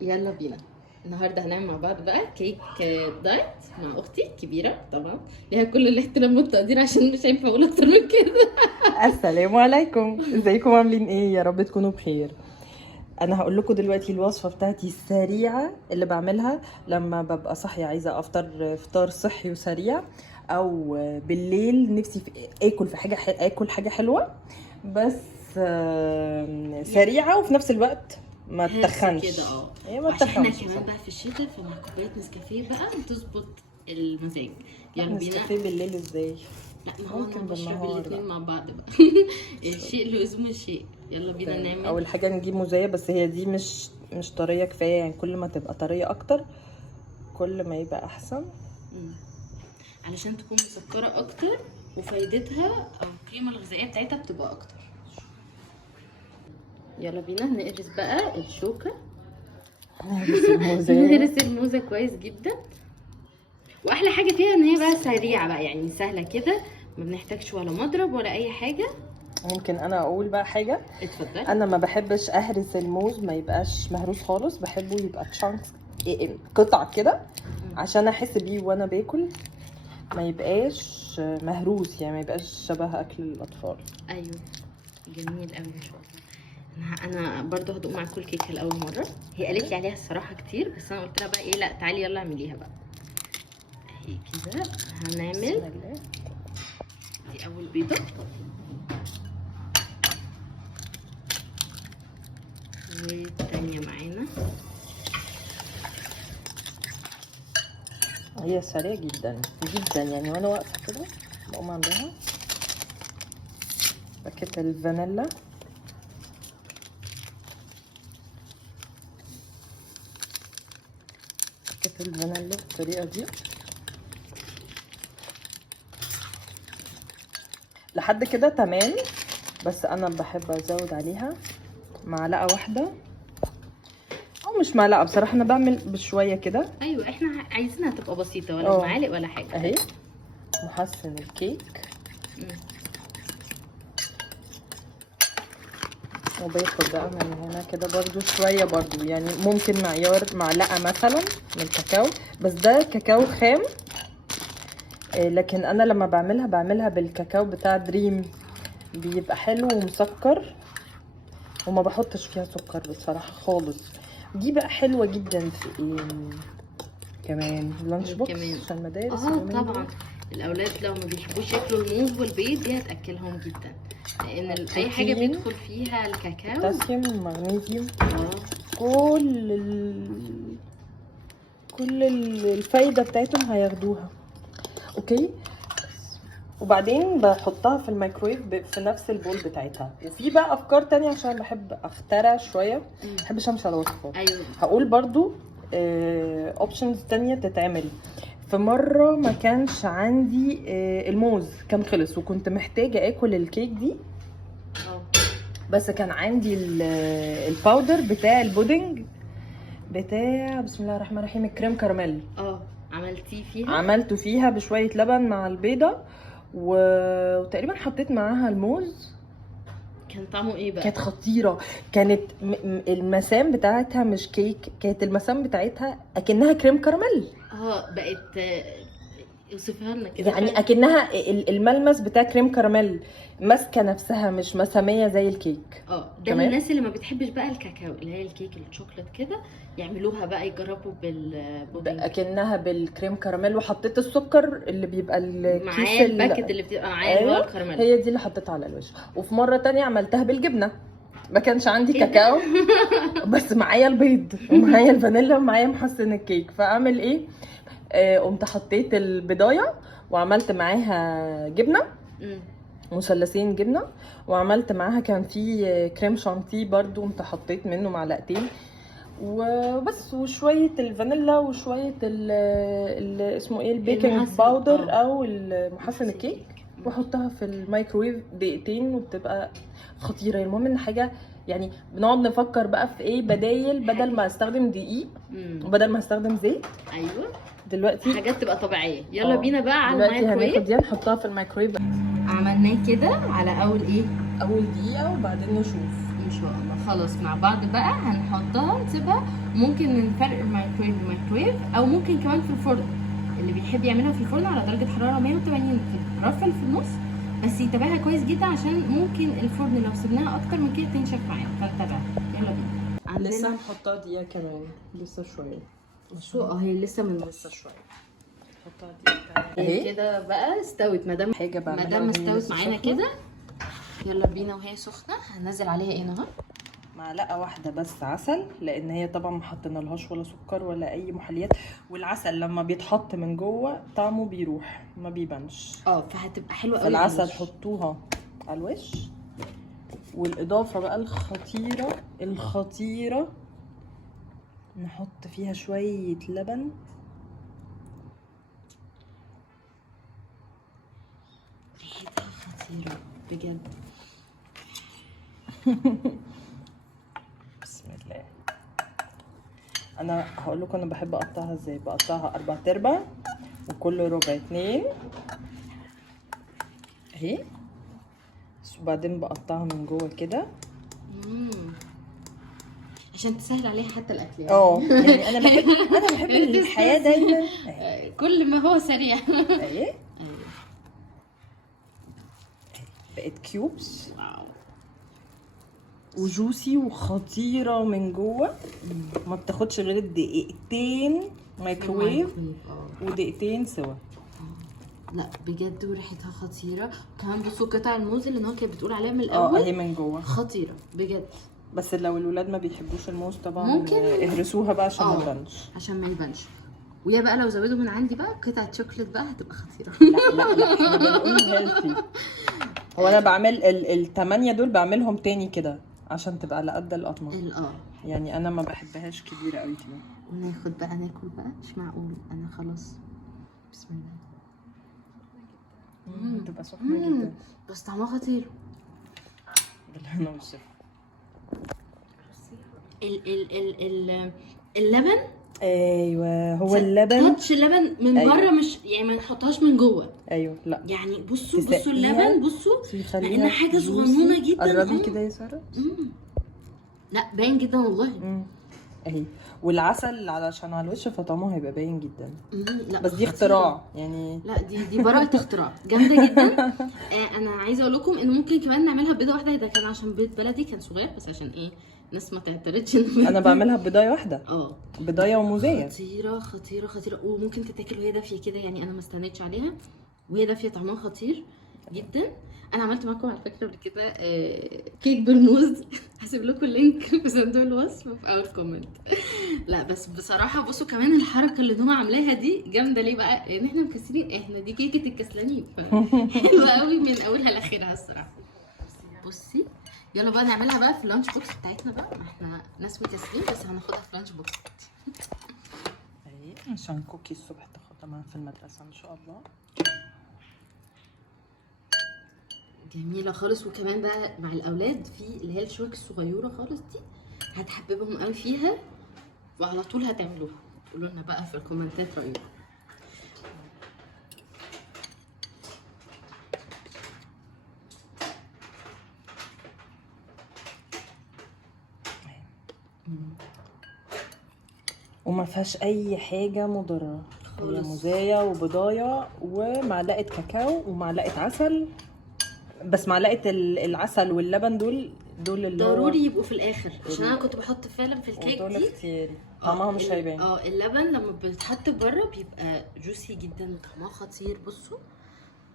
يلا بينا. النهارده هنعمل مع بعض بقى كيك دايت مع اختي الكبيره، طبعا ليها كل الاحترام والتقدير عشان مش هينفع اقول اكتر من كده. السلام عليكم، ازيكم عاملين ايه؟ يا رب تكونوا بخير. انا هقول لكم دلوقتي الوصفه بتاعتي السريعه اللي بعملها لما ببقى صاحيه عايزه افطر فطار صحي وسريع، او بالليل نفسي اكل في حاجه اكل حاجه حلوه بس سريعه وفي نفس الوقت ما تتخنش كده هي ما عشان احنا تتخنش. كمان بقى في الشتاء، فمع كوبايه نسكافيه بقى بتظبط المزاج. يلا بينا. نسكافيه بالليل ازاي؟ لا، ما هو انا ممكن بشرب بالنهار الاثنين بقى. مع بعض بقى. الشيء لزوم الشيء. يلا بينا نعمل. اول حاجه نجيب موزايه، بس هي دي مش طريه كفايه، يعني كل ما تبقى طريه اكتر كل ما يبقى احسن. علشان تكون مسكره اكتر، وفايدتها او القيمه الغذائيه بتاعتها بتبقى اكتر. يلا بينا نقرص بقى الشوكه. نهرس الموزه كويس جدا. واحلى حاجه فيها ان هي بقى سريعه بقى، يعني سهله كده، ما بنحتاجش ولا مضرب ولا اي حاجه. ممكن انا اقول بقى حاجه؟ اتفضل. انا ما بحبش اهرس الموز، ما يبقاش مهروس خالص، بحبه يبقى تشانكس، قطع كده عشان احس بيه وانا باكل، ما يبقاش مهروس، يعني ما يبقاش شبه اكل الاطفال. ايوه، جميل قوي ما شاء الله. انا برضو هدوق معاكم الكيكه لاول مره. هي قالت لي عليها الصراحه كتير، بس انا قلت لها بقى ايه، لا تعالي يلا اعمليها بقى. اهي كده هنعمل. دي اول بيضه، والتانيه معانا. هي سريعه جدا جدا، يعني وانا واقفه كده بقوم اعملها. باكيت الفانيلا، باكيت الفانيلا بالطريقه دي لحد كده تمام، بس انا بحب ازود عليها معلقه واحده، او مش معلقه بصراحه، انا بعمل بشويه كده. ايوه، احنا عايزينها تبقى بسيطه، ولا معالق ولا حاجه. اهي محسن الكيك. وباخد بقى من هنا كده برضو شويه، برضو يعني ممكن معيار معلقه مثلا من الكاكاو، بس ده كاكاو خام. لكن انا لما بعملها بالكاكاو بتاع دريم بيبقى حلو ومسكر، وما بحطش فيها سكر بصراحه خالص. دي بقى حلوه جدا في ايه كمان؟ لانش بوكس عشان المدارس. طبعا الاولاد لو ما بيحبوش ياكلوا الموز والبيض، دي هتاكلهم جدا، لان اي حاجه بيدخل فيها الكاكاو، بوتاسيوم، مغنيسيوم، كل الفايده بتاعتهم هياخدوها. اوكي، وبعدين بحطها في الميكرويف في نفس البول بتاعتها. وفي بقى افكار تانية عشان بحب اخترع شويه، ما بحبش امشي على وصفات. ايوه، هقول برضو اوبشنز تانية تتعمل. في مره ما كانش عندي الموز كان خلص، وكنت محتاجه اكل الكيك دي، بس كان عندي الباودر بتاع البودنج بتاع بسم الله الرحمن الرحيم الكريم كراميل. عملتيه فيها؟ عملته فيها بشويه لبن مع البيضه، وتقريبا حطيت معاها الموز. كان طعمه ايه بقى؟ كانت خطيره. كانت المسام بتاعتها مش كيك، كانت المسام بتاعتها اكنها كريم كراميل. بقت اوصفها لنا كده. يعني اكنها الملمس بتاع كريم كراميل، ماسكه نفسها مش مساميه زي الكيك. ده للناس اللي ما بتحبش بقى الكاكاو، اللي هي الكيك الشوكليت كده، يعملوها بقى يجربوا بالبودنج اكنها بالكريم كراميل، وحطيت السكر اللي بيبقى معاه الباكت اللي بتبقى معاه اللي هو الكراميل. هي دي اللي حطيتها على الوش. وفي مره تانية عملتها بالجبنه، ما كانش عندي كاكاو بس معايا البيض ومعايا الفانيلا ومعايا محسن الكيك، فاعمل ايه؟ قمت حطيت البضايه وعملت معاها جبنه، مثلثين جبنه، وعملت معاها كان في كريم شانتيه برضو، قمت حطيت منه معلقتين وبس، وشويه الفانيلا وشويه اسمه ايه البيكنج باودر او محسن الكيك، واحطها في الميكرويف دقيقتين وبتبقى خطيره. المهم ان حاجه يعني بنقعد نفكر بقى في ايه بدايل، بدل ما استخدم دقيق وبدل ما استخدم زيت. ايوه، دلوقتي حاجات تبقى طبيعيه. يلا بينا بقى على الميكرويف. دلوقتي هناخد دي نحطها في الميكرويف. عملناه كده على اول ايه، اول دقيقه وبعدين نشوف. ان شاء الله. خلاص مع بعض بقى هنحطها نسيبها، ممكن نفرق الميكرويف بميكرويف او ممكن كمان في الفرن، اللي بيحب يعملها في الفرن على درجه حراره 180 رفل في النص، بس يتابعها كويس جدا عشان ممكن الفرن لو سيبناها اكتر من كده تنشف معانا، فنتابعها. يلا بينا. لسه هنحطها دقيقه كمان، لسه شويه. شو هي لسه من لسه شويه، نحطها دقيقه كمان هي كده بقى استوت. مادام حاجه بقى استوت معانا كده، يلا بينا. وهي سخنه هننزل عليها ايه نهار؟ معلقه واحده بس عسل، لان هي طبعا ما حطينالهاش ولا سكر ولا اي محليات، والعسل لما بيتحط من جوه طعمه بيروح ما بيبانش. فهتبقى حلوه قوي. فالعسل حطوها على الوش. والاضافه بقى الخطيره نحط فيها شويه لبن. ريحتها خطيره بجد. بسم الله. انا هقول لكم انا بحب اقطعها ازاي. بقطعها 4/4 وكل ربع 2 اهي، وبعدين بقطعها من جوه كده عشان تسهل عليها حتى الاكل يعني انا بحب الحياه دايما كل ما هو سريع. اهي بقت كيوبس وجوسي وخطيره من جوه. ما بتاخدش غير دقيقتين مايكروويف ودقيقتين سوا. لا بجد وريحتها خطيره. كمان بصوا قطع الموز اللي نهى كانت بتقول عليها من الاول اهي من جوه خطيره بجد. بس لو الولاد ما بيحبوش الموز طبعا ممكن اهرسوها بقى عشان ما يبانش. عشان ما يبانش. ويا بقى لو زودوا من عندي بقى قطعه شوكليت بقى هتبقى خطيره. لا احنا بنقول هيلثي. هو انا بعمل ال8 دول بعملهم تاني كده عشان تبقى على قد القطمه. يعني انا ما بحبهاش كبيره قوي كده. وناخد بقى ناكل بقى. مش معقول انا خلاص. بسم الله. بتبقى سخنه جدا بس طعمها خطير. بالهنا والشفا. اللبن. ايوه هو اللبن. تاتش اللبن من بره مش يعني ما نحطهاش من جوه. ايوه لا يعني بصوا اللبن بصوا لانها حاجه صغنونه جدا. قربي كده يا ساره. لا باين جدا والله. اهي والعسل علشان على الوش فطعمه هيبقى باين جدا. لا بس دي اختراع يعني. لا دي براءة اختراع جامده جدا. انا عايزه اقول لكم انه ممكن كمان نعملها بيضه واحده. ده كان عشان بيض بلدي كان صغير، بس عشان ايه الناس ما تعترضش. انا بعملها ببضايه واحده. بضايه وموزيه. خطيره خطيره خطيره. وممكن تتاكل وهي دافيه كده، يعني انا ما استنيتش عليها وهي دافيه طعمها خطير جدا. انا عملت معاكم على فكره قبل كده كيك بالموز. هسيب لكم اللينك في صندوق الوصف في اول كومنت. لا بس بصراحه بصوا كمان الحركه اللي نوما عاملاها دي جامده. ليه بقى؟ لان احنا مكسلين. احنا دي كيكه الكسلانين. حلوه قوي من اولها لاخرها الصراحه. بصي يلا بقى نعملها بقى في اللانش بوكس بتاعتنا بقى. احنا ناس مكسلين بس هناخدها في اللانش بوكس اهي عشان كوكي الصبح تاخدها معاها في المدرسه ان شاء الله. جميله خالص. وكمان بقى مع الاولاد في اللي هي الشوك الصغيره خالص دي هتحببهم قوي فيها، وعلى طول هتعملوها. قولوا لنا بقى في الكومنتات رايكم. وما فيهاش اي حاجه مضره خالص. هي موزايه وبضايه ومعلقه كاكاو ومعلقه عسل. بس معلقه العسل واللبن دول ضروري يبقوا في الاخر، عشان انا كنت بحط فعلا في الكيك دي كتير طعمها مش هيبان. اللبن لما بيتحط بره بيبقى جوسي جدا وطعمها خطير.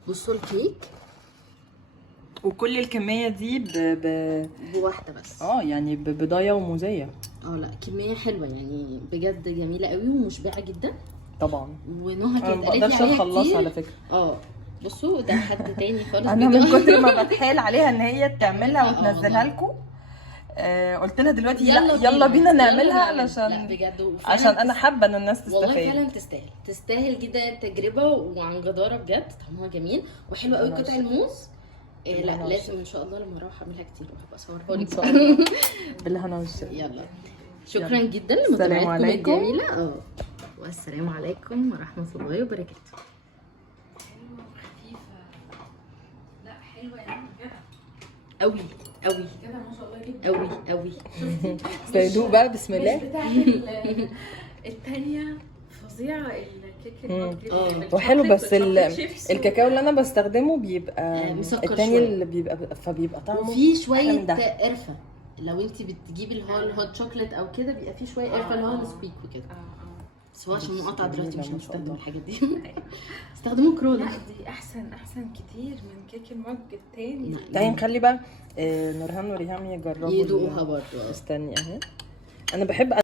بصوا الكيك. وكل الكميه دي بواحده بس. يعني ببضايه وموزيه. لا كميه حلوه يعني بجد جميله قوي ومشبعه جدا طبعا. ونهى كانت قالت لي عليها اخلصها على فكره. بصوا ده حد تاني خالص. انا من كتر ما بتحايل عليها ان هي تعملها وتنزلها لكم قلت لها دلوقتي يلا بينا نعملها علشان بجد عشان انا حابه ان الناس تستفاد. والله فعلا تستاهل جدا التجربه وعن جداره بجد. طعمها جميل وحلو قوي. قطع الموز لا لازم ان شاء الله لما اروح اعملها كتير وهبقى اصورها لك ان شاء الله. بالهنا والشفا. يلا شكرا جدا لمتابعتكم الجميله. والسلام عليكم ورحمه الله وبركاته. حلوه يعني كده قوي قوي كده ما شاء الله جدا. قوي قوي. صيدوق بقى بسم مش الله. بتاعت التانية فظيعة الكيك المج بالشوكليت وحلو، بس والشوكليت شيبس الكاكاو اللي انا بستخدمه بيبقى مسكر التاني شوية. اللي بيبقى طعمه وفي أحلى شويه من ده. قرفه، لو انت بتجيبي اللي هو الهوت شوكليت او كده بيبقى فيه شويه قرفه اللي هو نسبيك وكده. بس هو عشان مقاطعه دلوقتي مش جميلة ما شاء هنستخدم الله. الحاجات دي. استخدموا كورونا. لا دي احسن كتير من كيك المج التاني. تعالي نخلي بقى نورهان وريهام يجربوا يدوقوها برضه. استني اهي، انا بحب